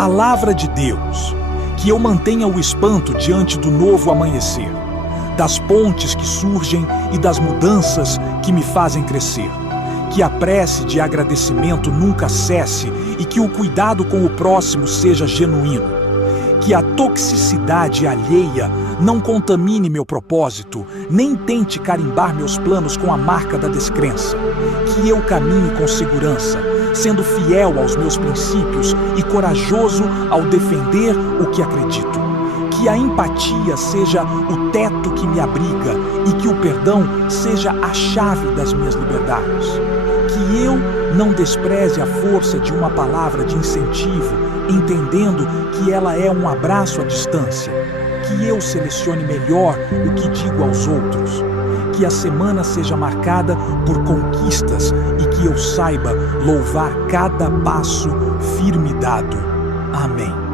Palavra de Deus, que eu mantenha o espanto diante do novo amanhecer, das pontes que surgem e das mudanças que me fazem crescer. Que a prece de agradecimento nunca cesse e que o cuidado com o próximo seja genuíno. Que a toxicidade alheia não contamine meu propósito, nem tente carimbar meus planos com a marca da descrença. Que eu caminhe com segurança, sendo fiel aos meus princípios e corajoso ao defender o que acredito. Que a empatia seja o teto que me abriga e que o perdão seja a chave das minhas liberdades. Que eu não despreze a força de uma palavra de incentivo, entendendo que ela é um abraço à distância. Que eu selecione melhor o que digo aos outros. Que a semana seja marcada por conquistas e que eu saiba louvar cada passo firme dado. Amém.